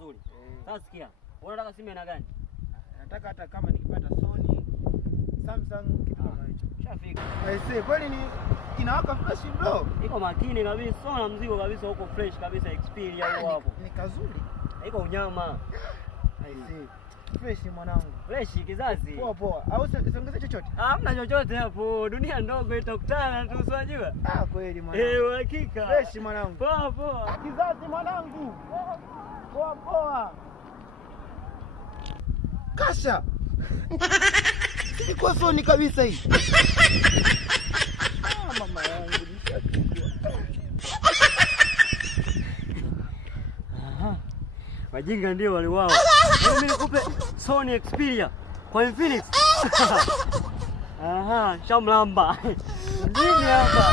mazuri. Sasa sikia. Unataka simu aina gani? Nataka hata kama nikipata Sony, Samsung kitu kama hicho. Shafika. Aisee, kwani ni inawaka fresh bro? Iko makini kabisa, sio na mzigo kabisa, huko fresh kabisa, Xperia hiyo hapo. Ni kazuri. Iko unyama. Aisee. Fresh mwanangu. Fresh kizazi. Poa poa. Au siongeze chochote? Hamna chochote hapo. Dunia ndogo itakutana tu, unajua? Kweli mwanangu. Hakika. Fresh mwanangu. Poa poa. Kizazi mwanangu. Poa poa. Kasha. Ilikuwa Sony kabisa hii. Mama yangu nishakijua. Wajinga ndio waliwao. Mimi nikupe Sony Xperia kwa Infinix. Shamlamba. Nini hapa?